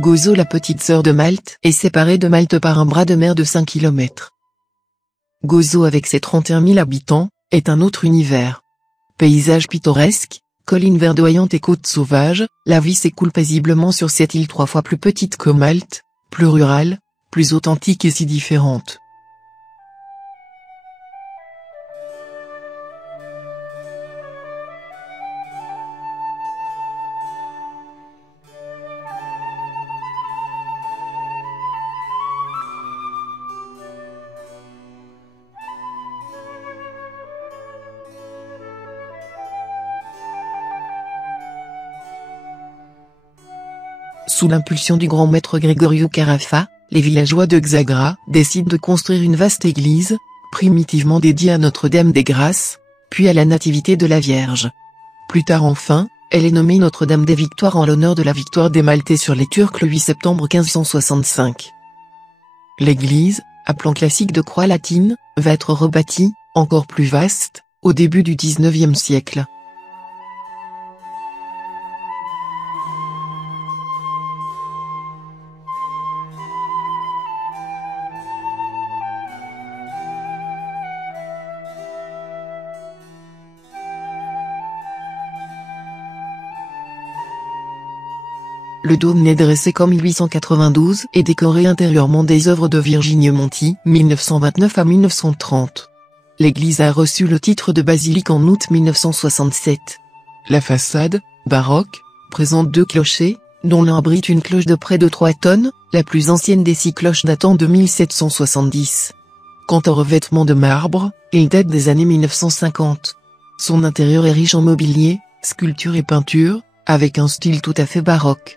Gozo, la petite sœur de Malte, est séparée de Malte par un bras de mer de 5 km. Gozo, avec ses 31 000 habitants, est un autre univers. Paysages pittoresques, collines verdoyantes et côtes sauvages, la vie s'écoule paisiblement sur cette île 3 fois plus petite que Malte, plus rurale, plus authentique et si différente. Sous l'impulsion du grand maître Gregorio Carafa, les villageois de Xagra décident de construire une vaste église, primitivement dédiée à Notre-Dame des Grâces, puis à la Nativité de la Vierge. Plus tard enfin, elle est nommée Notre-Dame des Victoires en l'honneur de la victoire des Maltais sur les Turcs le 8 septembre 1565. L'église, à plan classique de croix latine, va être rebâtie, encore plus vaste, au début du XIXe siècle. Le dôme n'est dressé qu'en 1892 et décoré intérieurement des œuvres de Virginio Monti, 1929 à 1930. L'église a reçu le titre de basilique en août 1967. La façade, baroque, présente 2 clochers, dont l'un abrite une cloche de près de 3 tonnes, la plus ancienne des 6 cloches datant de 1770. Quant au revêtement de marbre, il date des années 1950. Son intérieur est riche en mobilier, sculptures et peintures, avec un style tout à fait baroque.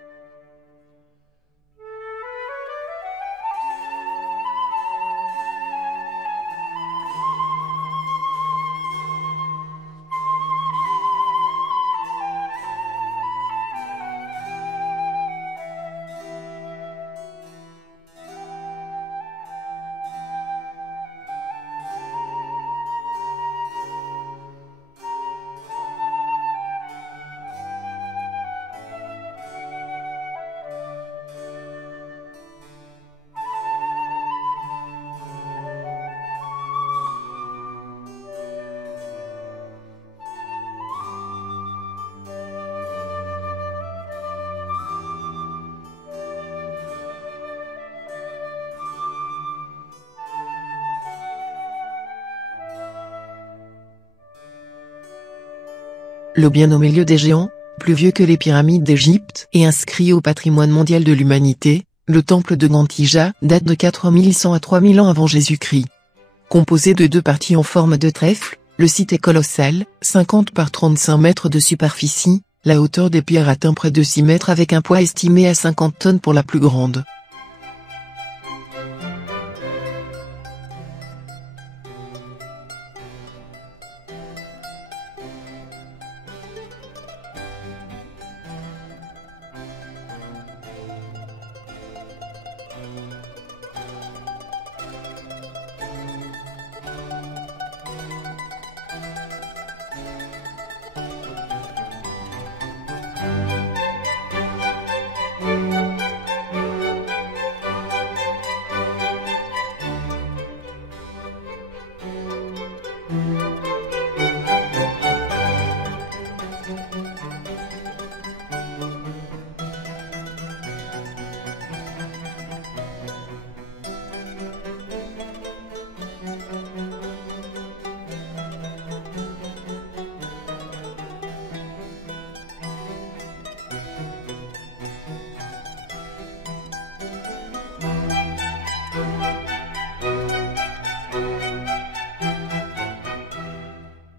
Le bien nommé lieu des géants, plus vieux que les pyramides d'Égypte et inscrit au patrimoine mondial de l'humanité, le temple de Nantija date de 4100 à 3000 ans avant Jésus-Christ. Composé de 2 parties en forme de trèfle, le site est colossal, 50 par 35 mètres de superficie, la hauteur des pierres atteint près de 6 mètres avec un poids estimé à 50 tonnes pour la plus grande.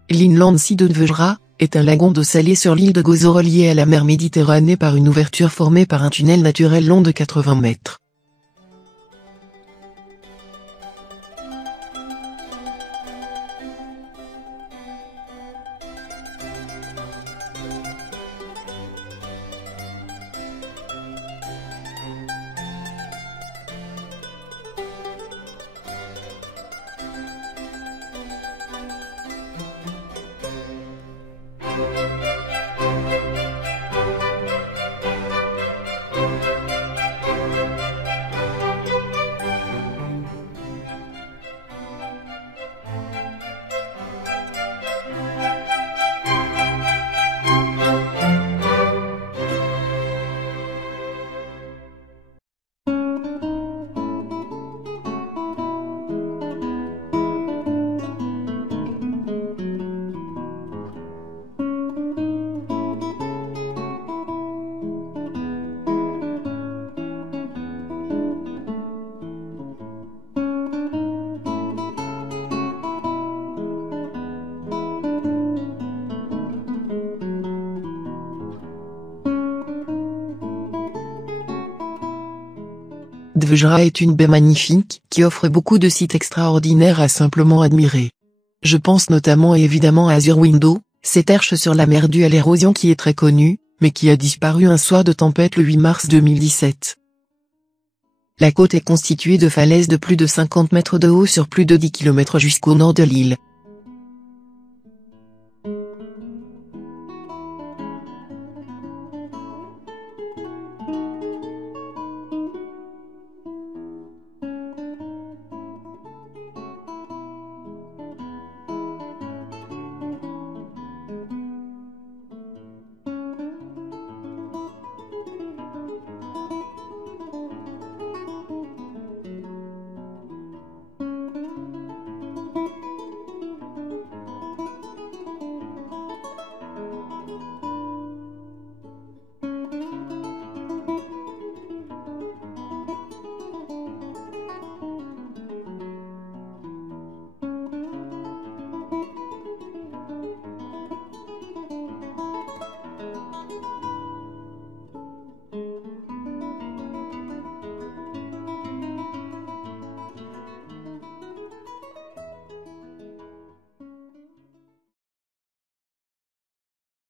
L'inland Sea de Dvejra est un lagon d'eau salée sur l'île de Gozo relié à la mer Méditerranée par une ouverture formée par un tunnel naturel long de 80 mètres. Vejra est une baie magnifique, qui offre beaucoup de sites extraordinaires à simplement admirer. Je pense notamment et évidemment à Azure Window, cette arche sur la mer due à l'érosion qui est très connue, mais qui a disparu un soir de tempête le 8 mars 2017. La côte est constituée de falaises de plus de 50 mètres de haut sur plus de 10 km jusqu'au nord de l'île.